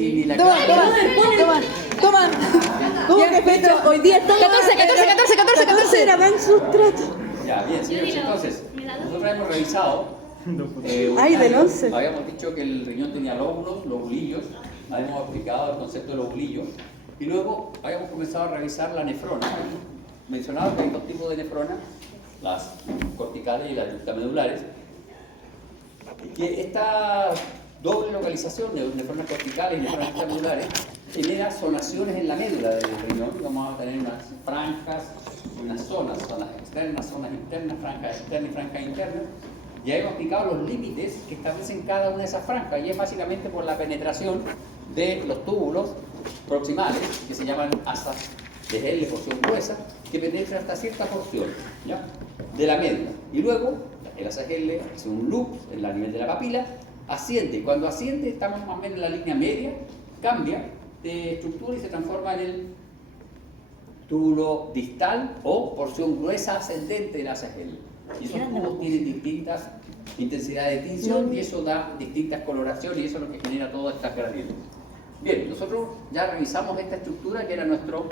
Y la Toma. ¿Cómo Ya, que fecha? Hoy día estamos... 14 era buen sustrato. Ya, bien, señores, entonces, nosotros hemos revisado. Ay, del 11. Habíamos dicho que el riñón tenía lóbulos, lobulillos. Habíamos explicado el concepto de lobulillo. Y luego habíamos comenzado a revisar la nefrona. Mencionado que hay dos tipos de nefrona, las corticales y las juxtamedulares. Que esta doble localización de nefronas corticales y nefronas juxtamedulares genera zonaciones en la médula del riñón. Vamos a tener unas franjas, unas zonas externas, zonas internas, franjas externas y franjas internas. Ya hemos explicado los límites que establecen cada una de esas franjas y es básicamente por la penetración de los túbulos proximales, que se llaman asas de L, porción gruesa, que penetra hasta cierta porción, ¿ya?, de la médula. Y luego, el asa L hace un loop en el nivel de la papila, asciende. Cuando asciende, estamos más o menos en la línea media, cambia de estructura y se transforma en el túbulo distal o porción gruesa ascendente del asa L. Y esos tubos tienen distintas intensidades de tinción y eso da distintas coloraciones y eso es lo que genera todas estas gradientes. Bien, nosotros ya revisamos esta estructura que era nuestro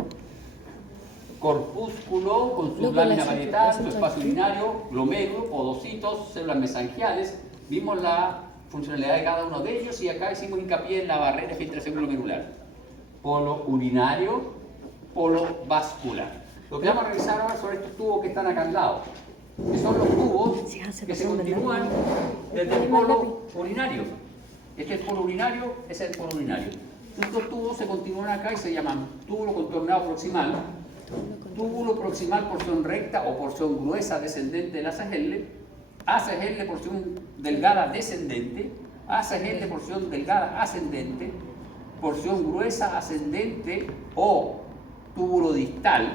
corpúsculo con su lámina parietal, su espacio urinario, glomérulo, podocitos, células mesangiales. Vimos la funcionalidad de cada uno de ellos y acá hicimos hincapié en la barrera de filtración glomerular. Polo urinario, polo vascular. Lo que vamos a revisar ahora son estos tubos que están acá al lado, que son los tubos que se continúan desde el polo urinario. Este es el polo urinario, ese es el polo urinario. Estos tubos se continúan acá y se llaman túbulo contorneado proximal, túbulo proximal porción recta o porción gruesa descendente del asa L, asa L porción delgada descendente, asa L porción delgada ascendente, porción gruesa ascendente o túbulo distal,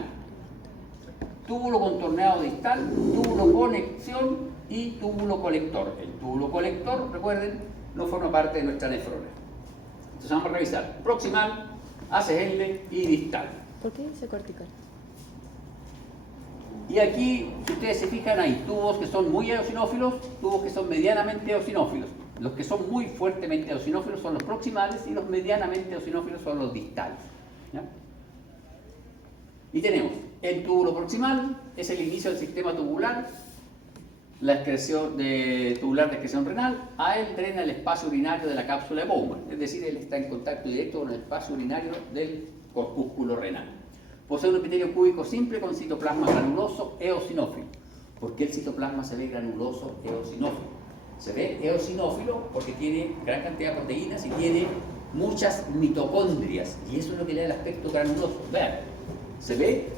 túbulo contorneado distal, túbulo conexión y túbulo colector. El túbulo colector, recuerden, no forma parte de nuestra nefrona. Entonces vamos a revisar proximal, ACL y distal. ¿Por qué dice cortical? Y aquí, si ustedes se fijan, hay tubos que son muy eosinófilos, tubos que son medianamente eosinófilos. Los que son muy fuertemente eosinófilos son los proximales y los medianamente eosinófilos son los distales, ¿ya? Y tenemos el túbulo proximal, es el inicio del sistema tubular, la excreción tubular de excreción renal. A él drena el espacio urinario de la cápsula de Bowman, es decir, él está en contacto directo con el espacio urinario del corpúsculo renal. Posee un epitelio cúbico simple con citoplasma granuloso eosinófilo. ¿Por qué el citoplasma se ve granuloso eosinófilo? Se ve eosinófilo porque tiene gran cantidad de proteínas y tiene muchas mitocondrias, y eso es lo que le da el aspecto granuloso. Vean, se ve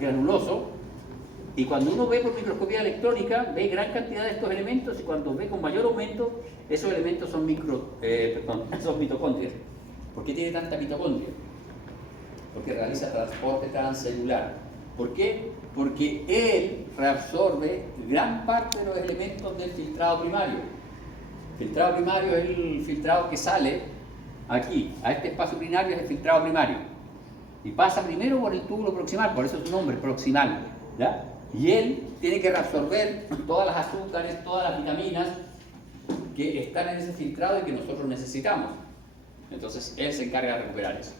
granuloso, y cuando uno ve por microscopía electrónica ve gran cantidad de estos elementos, y cuando ve con mayor aumento esos elementos son son mitocondrias. ¿Por qué tiene tanta mitocondria? Porque realiza transporte transcelular. ¿Por qué? Porque él reabsorbe gran parte de los elementos del filtrado primario. El filtrado primario es el filtrado que sale aquí, a este espacio urinario es el filtrado primario. Y pasa primero por el túbulo proximal, por eso es su nombre, proximal, ¿ya? Y él tiene que reabsorber todas las azúcares, todas las vitaminas que están en ese filtrado y que nosotros necesitamos. Entonces él se encarga de recuperar eso.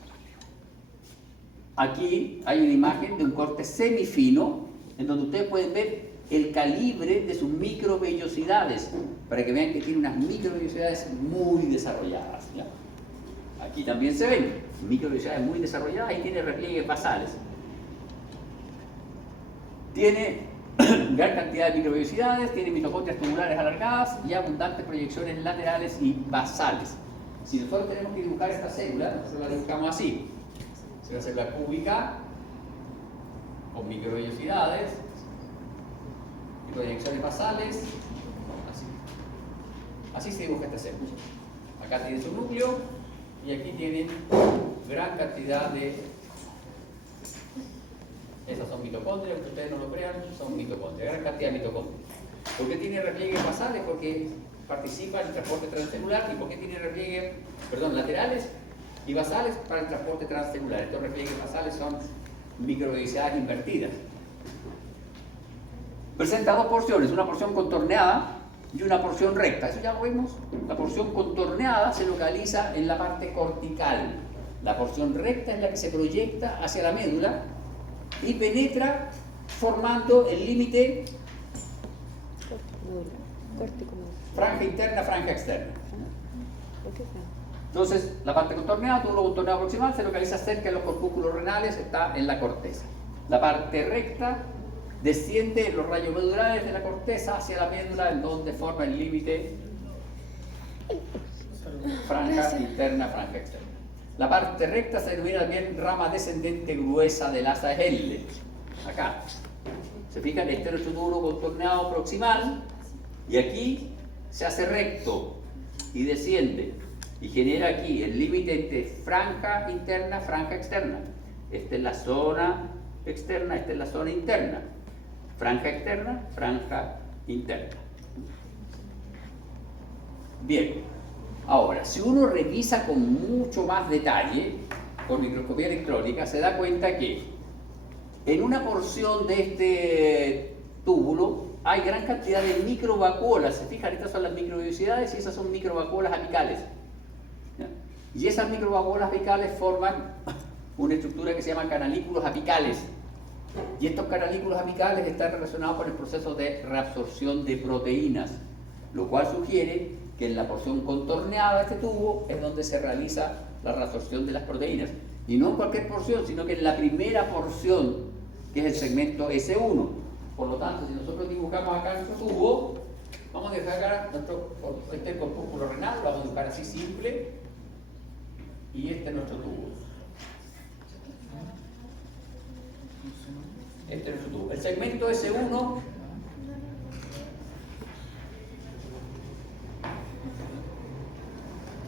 Aquí hay una imagen de un corte semifino en donde ustedes pueden ver el calibre de sus microvellosidades para que vean que tiene unas microvellosidades muy desarrolladas, ¿ya? Aquí también se ven microvellosidades muy desarrolladas y tiene repliegues basales. Tiene gran cantidad de microvellosidades, tiene mitocondrias tubulares alargadas y abundantes proyecciones laterales y basales. Si nosotros tenemos que dibujar esta célula, nosotros la dibujamos así. Es una célula cúbica con microvellosidades y proyecciones basales. Así se dibuja esta célula. Acá tiene su núcleo y aquí tienen gran cantidad de... Esas son mitocondrias, aunque ustedes no lo crean, son mitocondrias, gran cantidad de mitocondrias. ¿Por qué tiene repliegues basales? Porque participa en el transporte transcelular. ¿Y por qué tiene repliegues, laterales y basales? Para el transporte transcelular. Estos repliegues basales son microvellosidades invertidas. Presenta dos porciones, una porción contorneada y una porción recta. Eso ya lo vemos. La porción contorneada se localiza en la parte cortical. La porción recta es la que se proyecta hacia la médula y penetra formando el límite franja interna, franja externa. Entonces, la parte contorneada, túbulo contorneado proximal, se localiza cerca de los corpúsculos renales, está en la corteza. La parte recta desciende en los rayos medulares de la corteza hacia la médula, en donde forma el límite franja interna, franja externa. La parte recta se denomina también rama descendente gruesa del asa L. Acá. Se fijan, este es nuestro túbulo contorneado proximal, y aquí se hace recto y desciende y genera aquí el límite entre franja interna, franja externa. Esta es la zona externa, esta es la zona interna. Franja externa, franja interna. Bien, ahora, si uno revisa con mucho más detalle, con microscopía electrónica, se da cuenta que en una porción de este túbulo hay gran cantidad de microvacuolas. Se fijan, estas son las microvenosidades y esas son microvacuolas apicales. ¿Ya? Y esas microvacuolas apicales forman una estructura que se llama canalículos apicales. Y estos canalículos apicales están relacionados con el proceso de reabsorción de proteínas, lo cual sugiere que en la porción contorneada de este tubo es donde se realiza la reabsorción de las proteínas. Y no en cualquier porción, sino que en la primera porción, que es el segmento S1. Por lo tanto, si nosotros dibujamos acá nuestro tubo, vamos a dejar acá este corpúsculo renal, lo vamos a dibujar así simple, y este es nuestro tubo. Este es nuestro tubo. El segmento S1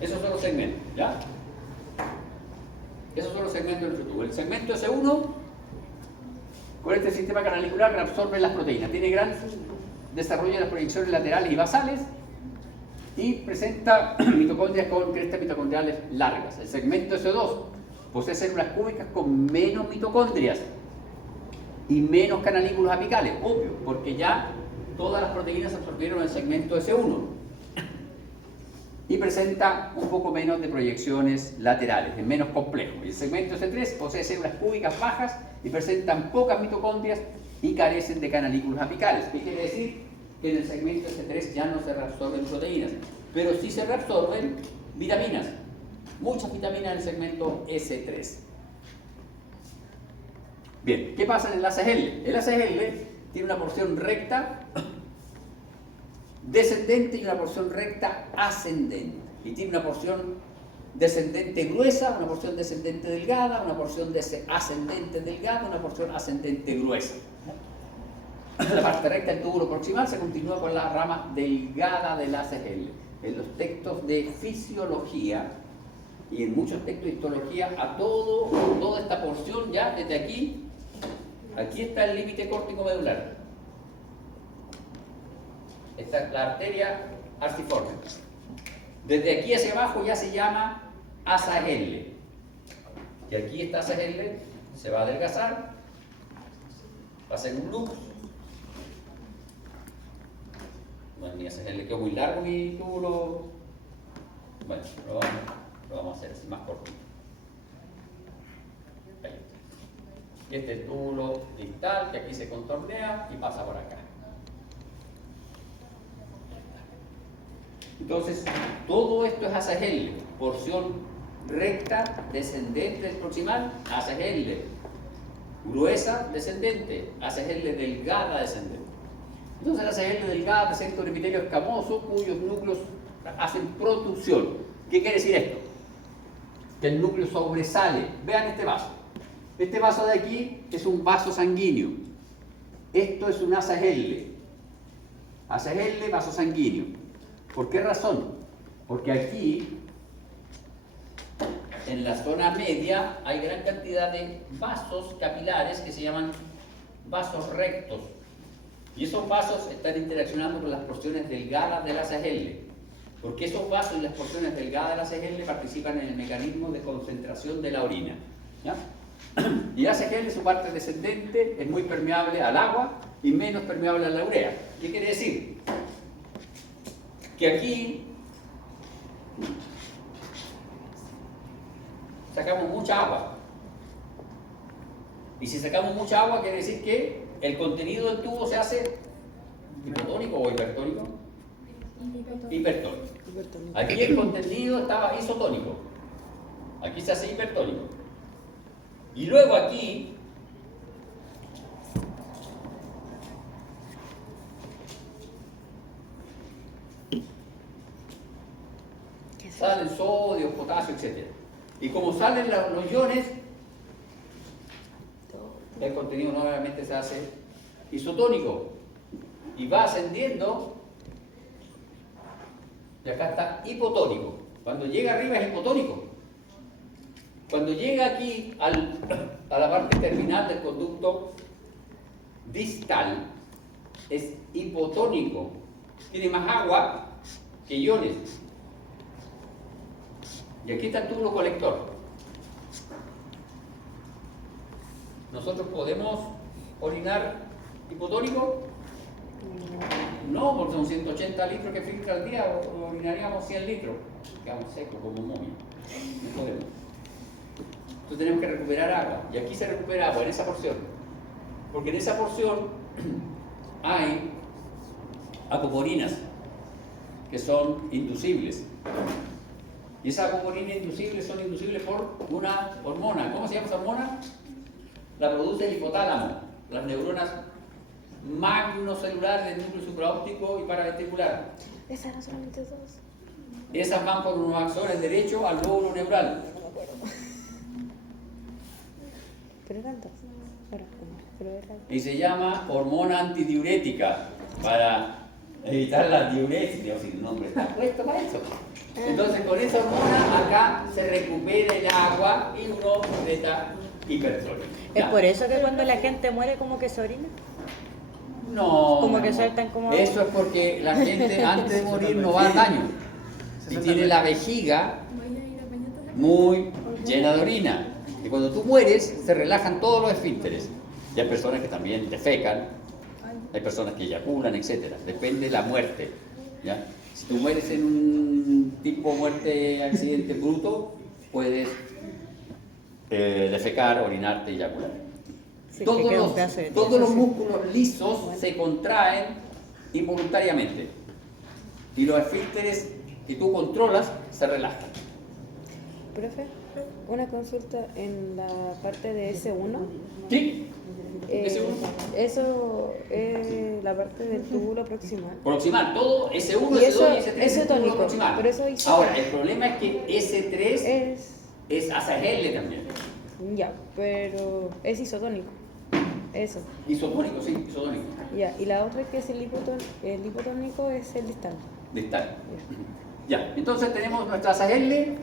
esos son los segmentos, ¿ya? Esos son los segmentos de nuestro tubo. El segmento S1, con este sistema canalicular, reabsorbe las proteínas. Tiene gran desarrollo de las proyecciones laterales y basales y presenta mitocondrias con crestas mitocondriales largas. El segmento S2 posee células cúbicas con menos mitocondrias y menos canalículos apicales, obvio, porque ya todas las proteínas se absorbieron en el segmento S1. Y presenta un poco menos de proyecciones laterales, es menos complejo. El segmento S3 posee células cúbicas bajas y presentan pocas mitocondrias y carecen de canalículos apicales. ¿Qué quiere decir? Que en el segmento S3 ya no se reabsorben proteínas, pero sí se reabsorben vitaminas, muchas vitaminas en el segmento S3. Bien, ¿qué pasa en el ACL? El ACL tiene una porción recta descendente y una porción recta ascendente. Y tiene una porción descendente gruesa, una porción descendente delgada, una porción ascendente delgada, una porción ascendente gruesa. La parte recta del túbulo proximal se continúa con la rama delgada del ACL. En los textos de fisiología y en muchos textos de histología, toda esta porción ya desde aquí está el límite córtico medular. Esta es la arteria arciforme. Desde aquí hacia abajo ya se llama asa L. Y aquí esta asa L se va a adelgazar, va a ser un lux. Bueno, mi asa L quedó muy largo, mi túbulo. Bueno, lo vamos a hacer así más cortito. Ahí. Este es el túbulo distal que aquí se contornea y pasa por acá. Entonces, todo esto es ACL, porción recta, descendente del proximal, ACL, gruesa, descendente, ACL delgada, descendente. Entonces, la ACL delgada presenta un epitelio escamoso cuyos núcleos hacen protusión. ¿Qué quiere decir esto? Que el núcleo sobresale. Vean este vaso. Este vaso de aquí es un vaso sanguíneo. Esto es un ACL. ACL, vaso sanguíneo. ¿Por qué razón? Porque aquí, en la zona media, hay gran cantidad de vasos capilares que se llaman vasos rectos. Y esos vasos están interaccionando con las porciones delgadas del ACL. Porque esos vasos y las porciones delgadas del ACL participan en el mecanismo de concentración de la orina. ¿Ya? Y el ACL, su parte descendente, es muy permeable al agua y menos permeable a la urea. ¿Qué quiere decir? que aquí sacamos mucha agua. Y si sacamos mucha agua, quiere decir que el contenido del tubo se hace hipotónico o hipertónico. Hipertónico. Aquí el contenido estaba isotónico. Aquí se hace hipertónico. Y luego aquí salen sodio, potasio, etc. Y como salen los iones, el contenido nuevamente se hace isotónico y va ascendiendo, y acá está hipotónico. Cuando llega arriba es hipotónico. Cuando llega aquí a la parte terminal del conducto distal, es hipotónico. Tiene más agua que iones. Y aquí está el túbulo colector. ¿Nosotros podemos orinar hipotónico? No, porque son 180 litros que filtra al día, o orinaríamos 100 litros. Quedamos secos como momia. No podemos. Entonces tenemos que recuperar agua. Y aquí se recupera agua en esa porción. Porque en esa porción hay acoporinas que son inducibles. Y esas acoporinas inducibles son inducibles por una hormona. ¿Cómo se llama esa hormona? La produce el hipotálamo, las neuronas magnocelulares del núcleo supraóptico y paraventricular. Esas eran solamente dos. Esas van por unos axones derechos al lóbulo neural. No me acuerdo. Pero eran dos. Pero eran... Y se llama hormona antidiurética para evitar la diuresis. Dios, el nombre está puesto para eso. Entonces, con esa hormona acá se recupera el agua y uno completa hipertrofia. ¿Es por eso que cuando la gente muere como que se orina? No. Como que no. sueltan como... Eso es porque la gente antes de morir no va al baño. Y tiene la vejiga muy llena de orina. Y cuando tú mueres, se relajan todos los esfínteres. Y hay personas que también defecan, hay personas que eyaculan, etc. Depende de la muerte. ¿Ya? Si tú mueres en un tipo muerte, accidente bruto, puedes defecar, orinarte y eyacular. Sí, Todos que queda un pedazo de los tierra, músculos lisos se contraen involuntariamente. Y los esfínteres que tú controlas se relajan. Profe, una consulta en la parte de S1. ¿Sí? S1. Eso es la parte del túbulo proximal. Proximal, todo S1, Y eso- S2 y S3 es eso el túbulo tónico, proximal. pero eso hizo- Ahora, el problema es que S3 es ACL también. Ya, pero es isotónico. Eso. Isotónico, sí, isotónico. Ya, y la otra que es el hipotónico es el distal. Distal. Ya, entonces tenemos nuestra ACL,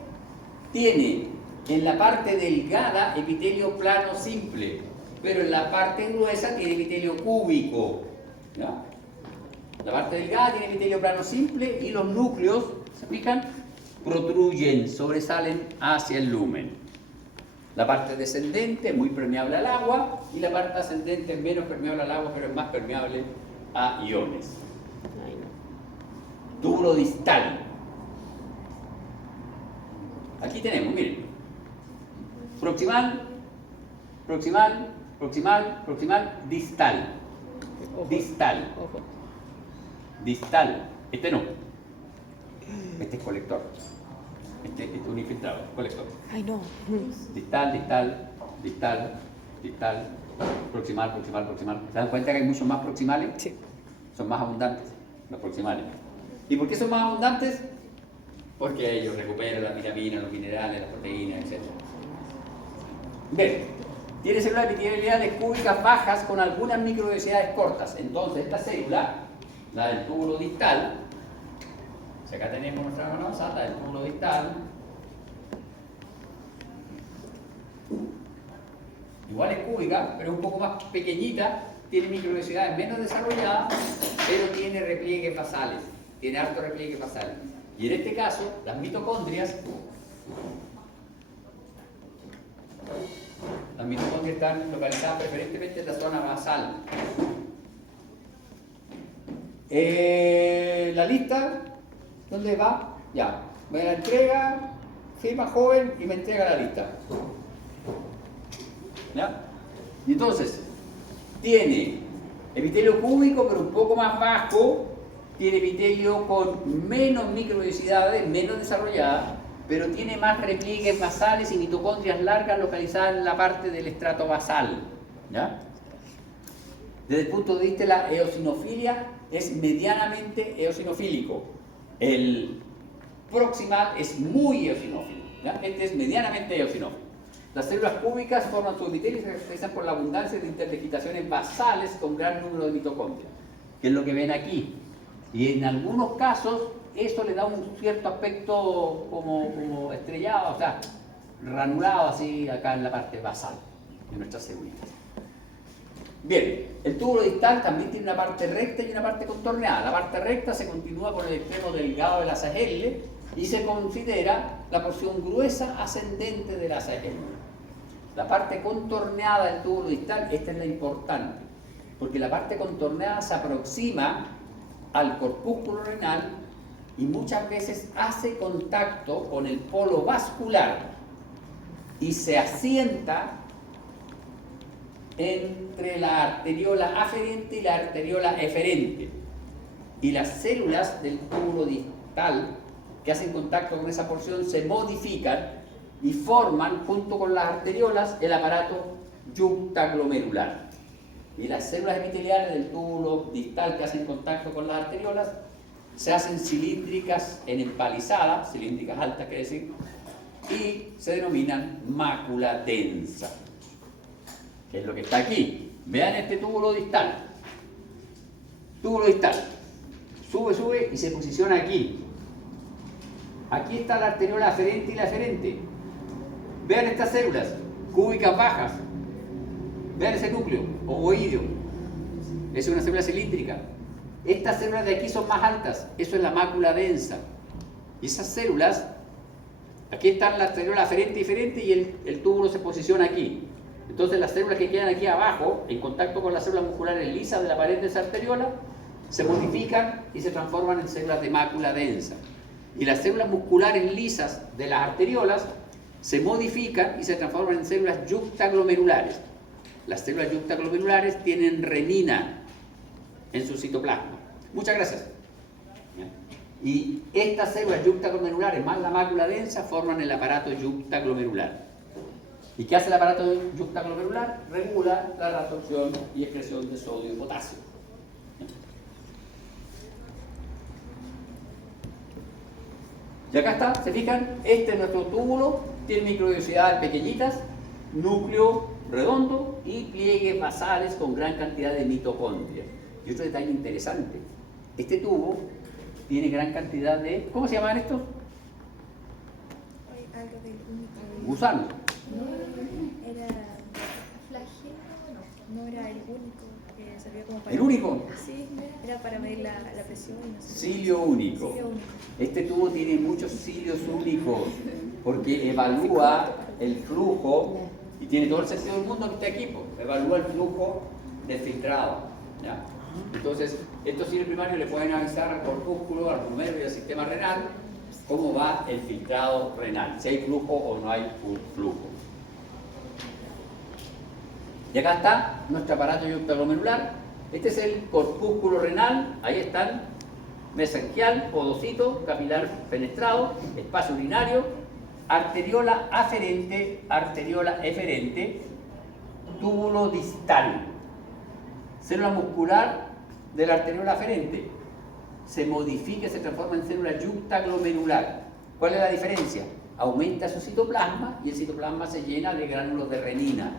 tiene en la parte delgada epitelio plano simple, pero en la parte gruesa tiene epitelio cúbico. ¿Ya? La parte delgada tiene epitelio plano simple y los núcleos, ¿se fijan? Protruyen, sobresalen hacia el lumen. La parte descendente es muy permeable al agua y la parte ascendente es menos permeable al agua, pero es más permeable a iones. Ay, no. Túbulo distal. Aquí tenemos, miren. Proximal, proximal, proximal, proximal, distal. Ojo. Distal. Ojo. Distal. Este no. Este es colector. Este es un infiltrado, colector. Ay, no. Distal, distal, distal, distal, proximal, proximal, proximal. ¿Se dan cuenta que hay muchos más proximales? Sí. Son más abundantes los proximales. ¿Y por qué son más abundantes? Porque ellos recuperan las vitaminas, los minerales, las proteínas, etc. Bien, tiene células epiteliales cúbicas bajas con algunas microvelocidades cortas. Entonces, esta célula, la del túbulo distal, si acá tenemos nuestra manosa, la del túbulo distal, igual es cúbica, pero un poco más pequeñita, tiene microvelocidades menos desarrolladas, pero tiene repliegues basales, tiene harto repliegues basales. Y en este caso, las mitocondrias están localizadas preferentemente en la zona basal. La lista ¿Dónde va? Ya, me la entrega, firma joven y me entrega la lista. ¿Ya? Y entonces, tiene epitelio cúbico, pero un poco más bajo, tiene epitelio con menos microvellosidades, menos desarrolladas, pero tiene más repliegues basales y mitocondrias largas localizadas en la parte del estrato basal. ¿Ya? Desde el punto de vista de la eosinofilia, es medianamente eosinofílico. El proximal es muy eosinófilo. ¿Ya? Este es medianamente eosinófilo. Las células cúbicas forman su epitelio y se caracterizan por la abundancia de interdigitaciones basales con gran número de mitocondrias, que es lo que ven aquí. Y en algunos casos, eso le da un cierto aspecto como estrellado, o sea, ranulado así acá en la parte basal de nuestras célulitas. Bien, el túbulo distal también tiene una parte recta y una parte contorneada. La parte recta se continúa con el extremo delgado del asa L y se considera la porción gruesa ascendente del asa L. La parte contorneada del túbulo distal, esta es la importante, porque la parte contorneada se aproxima al corpúsculo renal y muchas veces hace contacto con el polo vascular y se asienta entre la arteriola aferente y la arteriola eferente. Y las células del túbulo distal que hacen contacto con esa porción se modifican y forman, junto con las arteriolas, el aparato yuctaglomerular. Y las células epiteliales del túbulo distal que hacen contacto con las arteriolas se hacen cilíndricas en empalizada, cilíndricas altas quiere decir, y se denominan mácula densa, que es lo que está aquí. Vean este túbulo distal. Túbulo distal. Sube y se posiciona aquí. Aquí está la arteriola aferente y la eferente. Vean estas células, cúbicas bajas. Vean ese núcleo, ovoideo. Es una célula cilíndrica. Estas células de aquí son más altas. Eso es la mácula densa. Y esas células, aquí están la arteriola aferente y eferente y el túbulo se posiciona aquí. Entonces las células que quedan aquí abajo, en contacto con las células musculares lisas de la pared de esa arteriola, se modifican y se transforman en células de mácula densa. Y las células musculares lisas de las arteriolas se modifican y se transforman en células yuctaglomerulares. Las células yuctaglomerulares tienen renina en su citoplasma. Muchas gracias. Y estas células yuctaglomerulares más la mácula densa forman el aparato yuctaglomerular. ¿Y qué hace el aparato yuctaglomerular? Regula la reabsorción y excreción de sodio y potasio. Y acá está, ¿se fijan? Este es nuestro túbulo, tiene microvellosidades pequeñitas, núcleo redondo y pliegues basales con gran cantidad de mitocondrias. Y otro detalle interesante, este tubo tiene gran cantidad de... ¿Cómo se llaman estos? Gusanos. Era flagelo, no era el único que servía como para... ¿El único? Sí, era para medir la presión. No sé. Cilio único. Cilio único. Este tubo tiene muchos cilios únicos porque evalúa el flujo y tiene todo el sentido del mundo este equipo. Evalúa el flujo del filtrado. ¿Ya? Entonces, estos cilios primarios le pueden avisar al corpúsculo, al glomérulo y al sistema renal cómo va el filtrado renal, si hay flujo o no hay flujo. Y acá está nuestro aparato yuctaglomerular. Este es el corpúsculo renal, ahí están mesenquial, podocito, capilar fenestrado, espacio urinario, arteriola aferente, arteriola eferente, túbulo distal. Célula muscular de la arteriola aferente se modifica y se transforma en célula yuctaglomerular. ¿Cuál es la diferencia? Aumenta su citoplasma y el citoplasma se llena de gránulos de renina.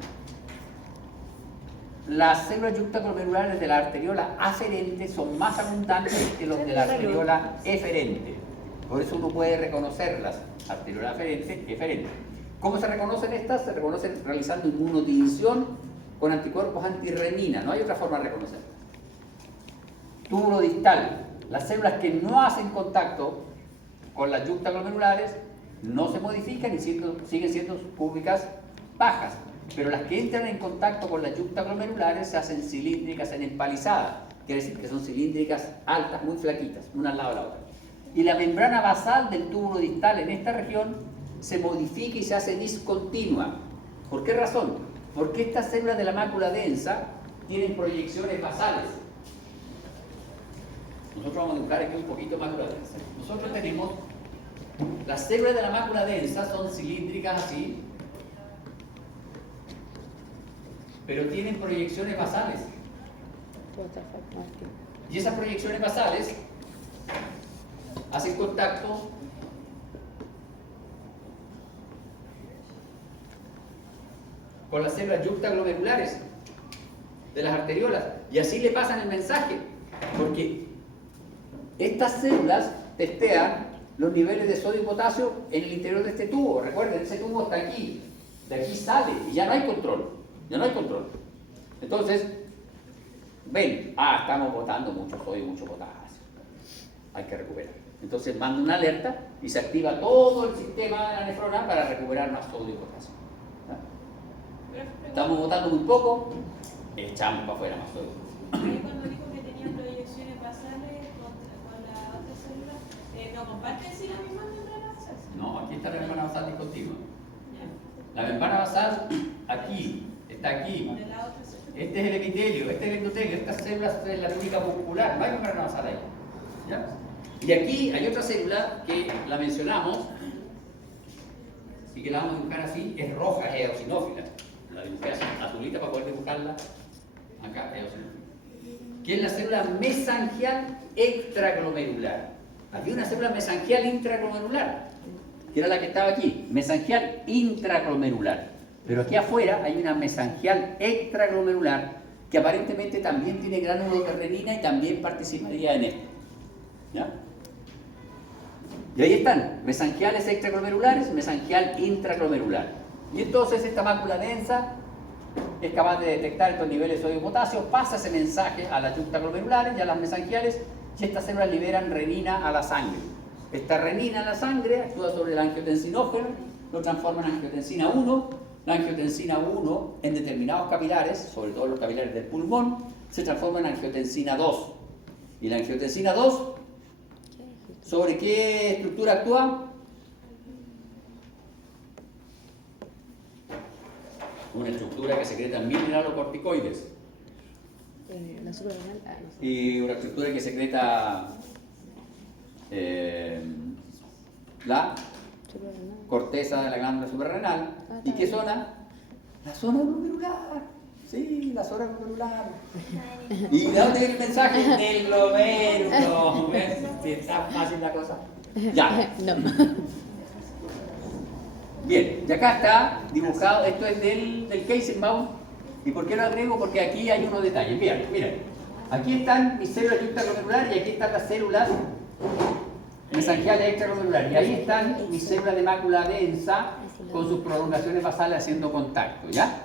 Las células yuctaglomerulares de la arteriola aferente son más abundantes que los de la arteriola eferente. Por eso uno puede reconocerlas, arteriola aferente, eferente. ¿Cómo se reconocen estas? Se reconocen realizando inmunotinción con anticuerpos antirrenina. No hay otra forma de reconocerlas. Túbulo distal. Las células que no hacen contacto con las yuctaglomerulares no se modifican y siguen siendo cúbicas bajas. Pero las que entran en contacto con las yuctaglomerulares se hacen cilíndricas en empalizada. Quiere decir que son cilíndricas altas, muy flaquitas, una al lado de la otra. y la membrana basal del túbulo distal en esta región se modifica y se hace discontinua. ¿Por qué razón? Porque estas células de la mácula densa tienen proyecciones basales. Nosotros vamos a dibujar aquí un poquito mácula densa. Nosotros tenemos, las células de la mácula densa son cilíndricas así, pero tienen proyecciones basales. Y esas proyecciones basales hacen contacto con las células yuxtaglomerulares de las arteriolas, y así le pasan el mensaje, porque estas células testean los niveles de sodio y potasio en el interior de este tubo. Recuerden, ese tubo está aquí, de aquí sale y ya no hay control, Entonces, ven, estamos botando mucho sodio y mucho potasio, hay que recuperar. Entonces manda una alerta y se activa todo el sistema de la nefrona para recuperar más sodio y potasio. Estamos botando muy poco, echamos para afuera más sodio. Cuando dijo que tenía proyecciones basales con la otra célula, ¿no comparten sí la misma membrana basal? No, aquí está la membrana basal discontinua. La membrana basal aquí, está aquí. De la otra célula. Este es el epitelio, este es el endotelio, estas células es la túnica muscular, no hay membrana basal ahí. ¿Ya? Y aquí hay otra célula que la mencionamos y que la vamos a dibujar así, es roja, es eosinófila. La dibujé así, azulita para poder dibujarla acá, eosinófila. Que es la célula mesangial extraglomerular. Había una célula mesangial intraglomerular, que era la que estaba aquí, mesangial intraglomerular. Pero aquí afuera hay una mesangial extraglomerular que aparentemente también tiene gránulos de renina y también participaría en esto. ¿Ya? Y ahí están, mesangiales extraglomerulares, mesangial intraglomerular. Y entonces esta mácula densa es capaz de detectar estos niveles de sodio y potasio, pasa ese mensaje a las yuxtaglomerulares y a las mesangiales, y estas células liberan renina a la sangre. Esta renina a la sangre actúa sobre el angiotensinógeno, lo transforma en angiotensina 1. La angiotensina 1 en determinados capilares, sobre todo los capilares del pulmón, se transforma en angiotensina 2. Y la angiotensina 2, ¿sobre qué estructura actúa? Una estructura que secreta mineralocorticoides. La suprarrenal. No sé. Y una estructura que secreta la Suprarrenal. corteza de la glándula suprarrenal. ¿Y qué zona? La zona glomerular. Sí, la zona glomerular. ¿Y de dónde viene el mensaje? Del glomérulo. ¿Ves? Sí, está fácil la cosa. Ya. No. Bien, y acá está dibujado, esto es del Heisenbaum. ¿Y por qué lo agrego? Porque aquí hay unos detalles. Miren, aquí están mis células yuxtaglomerulares y aquí están las células mesangiales extraglomerulares. Y ahí están mis células de mácula densa con sus prolongaciones basales haciendo contacto, ¿ya?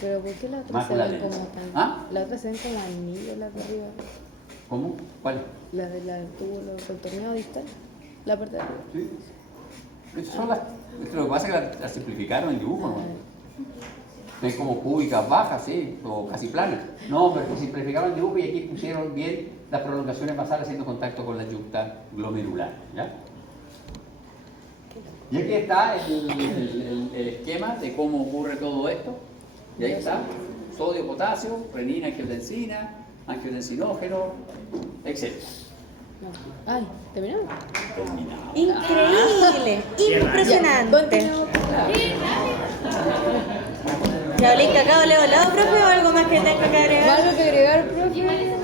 Pero ¿por qué la otra Mácula se ven densa. como tan... ¿Ah? La otra se ven como anillos, las de arriba. ¿Cómo? ¿Cuál? La de la túbulo contorneado distal. La parte de arriba. Sí. Estas son las... Lo que pasa es que las simplificaron en dibujo, ¿no? Ven como cúbicas bajas, sí, o casi planas. No, pero que simplificaron el dibujo y aquí pusieron bien las prolongaciones basales haciendo contacto con la yuxta glomerular, ¿ya? Y aquí está el esquema de cómo ocurre todo esto. Y ahí está, sodio, potasio, renina, angiotensina, angiotensinógeno, etc. No. Ay, ¿terminamos? Terminado. Increíble, impresionante. Continuemos. ¿Ya olí cacao leo lado, profe, o algo más que tenga que agregar? ¿Algo que agregar, profe?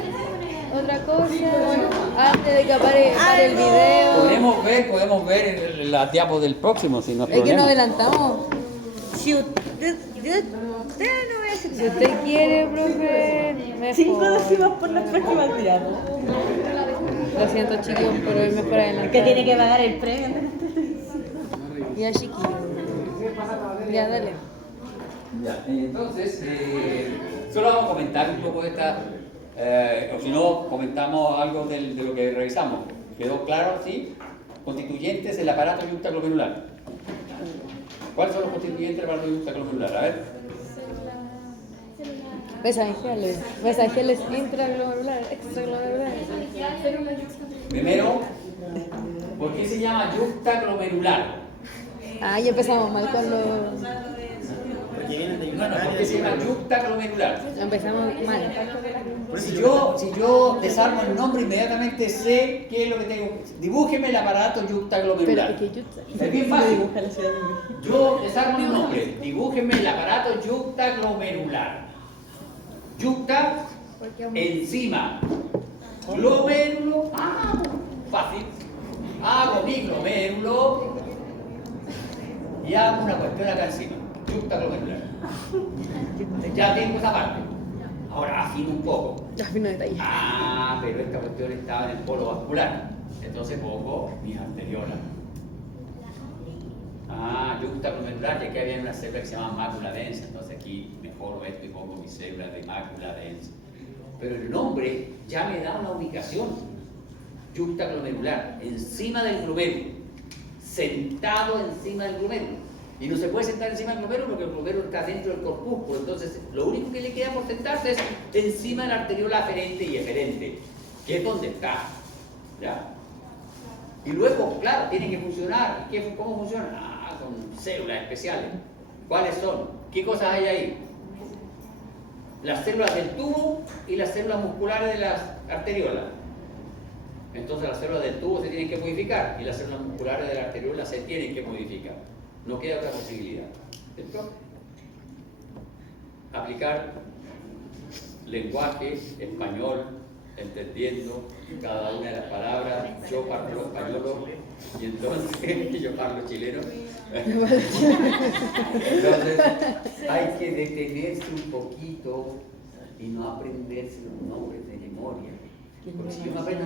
¿Otra cosa? Antes de que pare el video. Podemos ver las diapos del próximo, si no hay Es que nos problema. adelantamos. Si usted no voy a decir Si usted quiere, profe, mejor. 5 décimas por las próximas días. Lo siento, chicos, pero es mejor adelantar. Que tiene que pagar el premio. Ya, chiquillos. Ya, dale. Ya, entonces, solo vamos a comentar un poco de esta, o si no, comentamos algo de lo que revisamos. ¿Quedó claro? ¿Sí? Constituyentes del aparato yuxtaglomerular. ¿Cuáles son los constituyentes del aparato yuxtaglomerular? A ver. Mesangiales intraglomerulares, extraglomerulares. Primero, ¿Por qué se llama yucta glomerular? Ah, ya empezamos mal con los... Porque vienen de No, ¿por qué se llama yucta glomerular? Empezamos mal. Si yo desarmo el nombre, inmediatamente sé qué es lo que tengo. Dibújeme el aparato yucta Pero glomerular. es que yo... Es bien fácil. Yo desarmo el nombre, dibújeme el aparato yucta glomerular. Yucta, enzima. Glomérulo, fácil. Hago mi glomérulo y hago una cuestión acá encima. Yucta glomerular. Ya tengo esa parte. Ahora afino un poco. Ya, fin de detalle. Pero esta cuestión estaba en el polo vascular. Entonces pongo mi arteriola. Yucta glomerular, ya que había una célula que se llama mácula densa. Entonces aquí mejoro esto y pongo mi célula de mácula densa. Pero el nombre ya me da una ubicación. Yucta glomerular, encima del glomérulo. Sentado encima del glomérulo. Y no se puede sentar encima del glomérulo porque el glomérulo está dentro del corpúsculo. Entonces, lo único que le queda por sentarse es encima de la arteriola aferente y eferente, que es donde está. ¿Ya? Y luego, claro, tiene que funcionar. ¿Cómo funciona? Con células especiales. ¿Cuáles son? ¿Qué cosas hay ahí? Las células del tubo y las células musculares de las arteriolas. Entonces las células del tubo se tienen que modificar y las células musculares de la arteriola se tienen que modificar. No queda otra posibilidad. ¿Cierto? Aplicar lenguaje español, entendiendo cada una de las palabras. Yo parlo español y entonces yo parlo chileno. Entonces hay que detenerse un poquito y no aprenderse los nombres de memoria. Porque si yo me aprendo,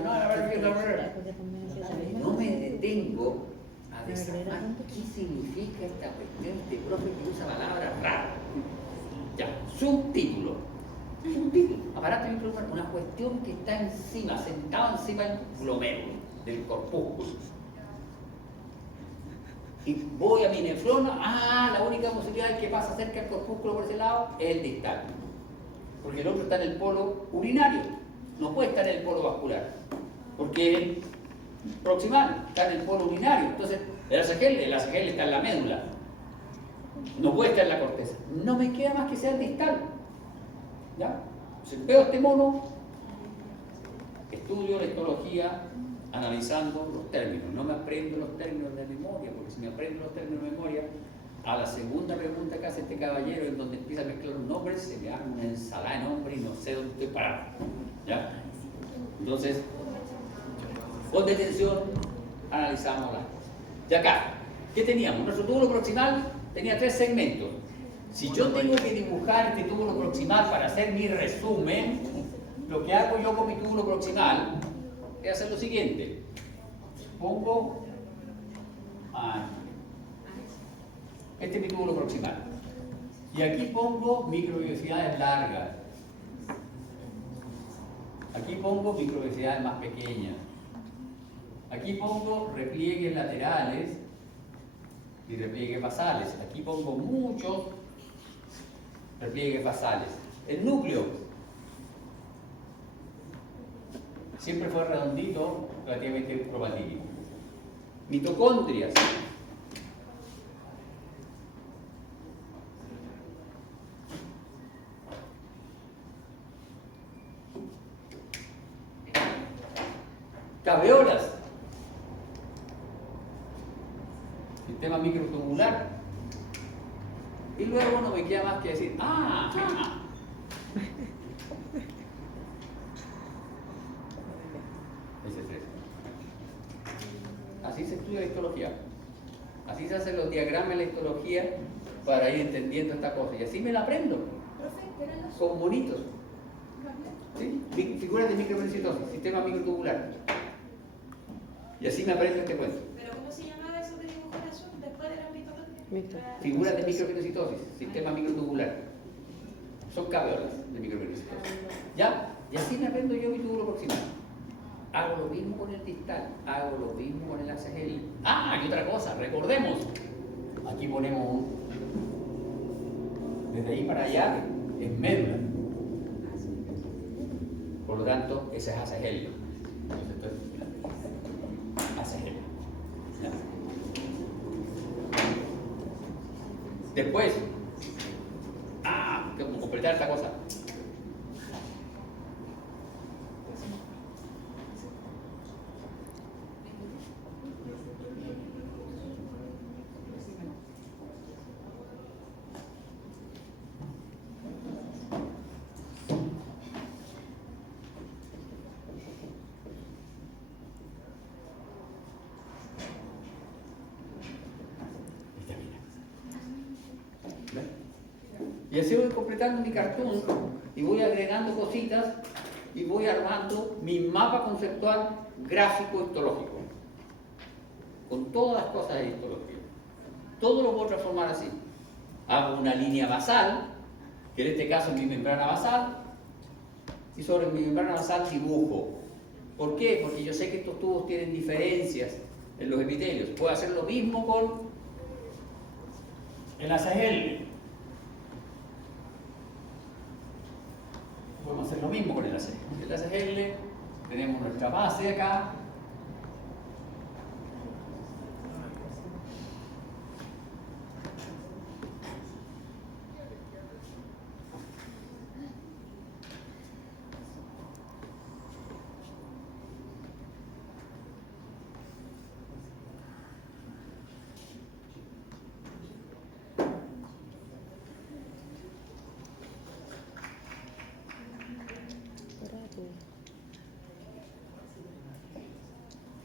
no me detengo a desarmar qué significa esta cuestión, este profe que usa palabras raras. Ya, subtítulo. Aparato microglobal, una cuestión que está encima, sentado encima del glomérulo, del corpúsculo. Y voy a mi nefrona, la única posibilidad de que pasa cerca del corpúsculo por ese lado es el distal. Porque el otro está en el polo urinario, no puede estar en el polo vascular. Porque el proximal está en el polo urinario. Entonces, el ACGL está en la médula. No puede estar en la corteza. No me queda más que ser el distal. ¿Ya? Entonces, veo este mono, estudio la histología, analizando los términos. No me aprendo los términos de memoria, porque si me aprendo los términos de memoria, a la segunda pregunta que hace este caballero, en donde empieza a mezclar los nombres, se me arma una ensalada de nombres y no sé dónde estoy parado. ¿Ya? Entonces, con detención, analizamos las cosas. Y acá, ¿qué teníamos? Nuestro túbulo proximal tenía 3 segmentos. Si yo tengo que dibujar este túbulo proximal para hacer mi resumen, lo que hago yo con mi túbulo proximal es hacer lo siguiente. Pongo este es mi túbulo proximal. Y aquí pongo microvellosidades largas. Aquí pongo microvellosidades más pequeñas. Aquí pongo repliegues laterales y repliegues basales. Aquí pongo muchos repliegues basales. El núcleo siempre fue redondito, relativamente cromatítico. Mitocondrias. Caveolas. Sistema microtubular. Y luego no me queda más que decir, ese es eso. Así se estudia la histología. Así se hacen los diagramas de la histología para ir entendiendo esta cosa. Y así me la aprendo. Con bonitos. ¿Sí? Figuras de microvenocitosis, sistema microtubular. Y así me aprendo este cuento. ¿Pero cómo se llamaba eso que dibujó la azul después de la mitocondria? Figuras de microvenocitosis, sistema microtubular. Son caveolas de microvenocitosis. ¿Ya? Y así me aprendo yo mi túbulo proximal. Hago lo mismo con el distal, hago lo mismo con el ACGL. Y otra cosa, recordemos. Aquí ponemos desde ahí para allá es médula. Por lo tanto, ese es ACGL. Entonces, esto es ACGL. Después, ¿cómo completar esta cosa? Y así voy completando mi cartoon y voy agregando cositas y voy armando mi mapa conceptual gráfico histológico con todas las cosas de histología. Todo lo puedo transformar así. Hago una línea basal, que en este caso es mi membrana basal, y sobre mi membrana basal dibujo. ¿Por qué? Porque yo sé que estos tubos tienen diferencias en los epitelios. Puedo hacer lo mismo con el ACL. Podemos hacer lo mismo con el ACL. El ACL, tenemos nuestra base acá.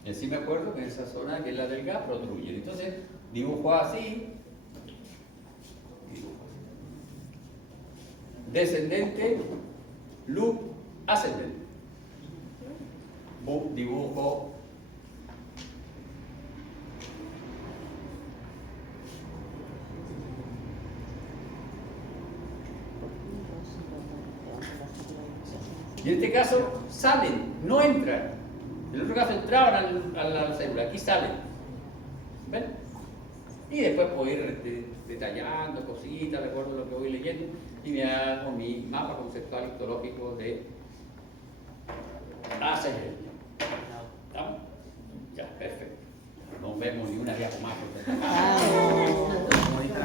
Y así me acuerdo que en esa zona que es la del gas protruyen. Entonces dibujo así. Descendente, loop, ascendente. Dibujo. Y en este caso salen, no entran. En el otro caso entraban a la célula, aquí salen. ¿Ven? Y después puedo ir detallando cositas de acuerdo a lo que voy leyendo y me hago mi mapa conceptual histológico de ACL. ¿Estamos? Ya, perfecto. No vemos ni una diapo más.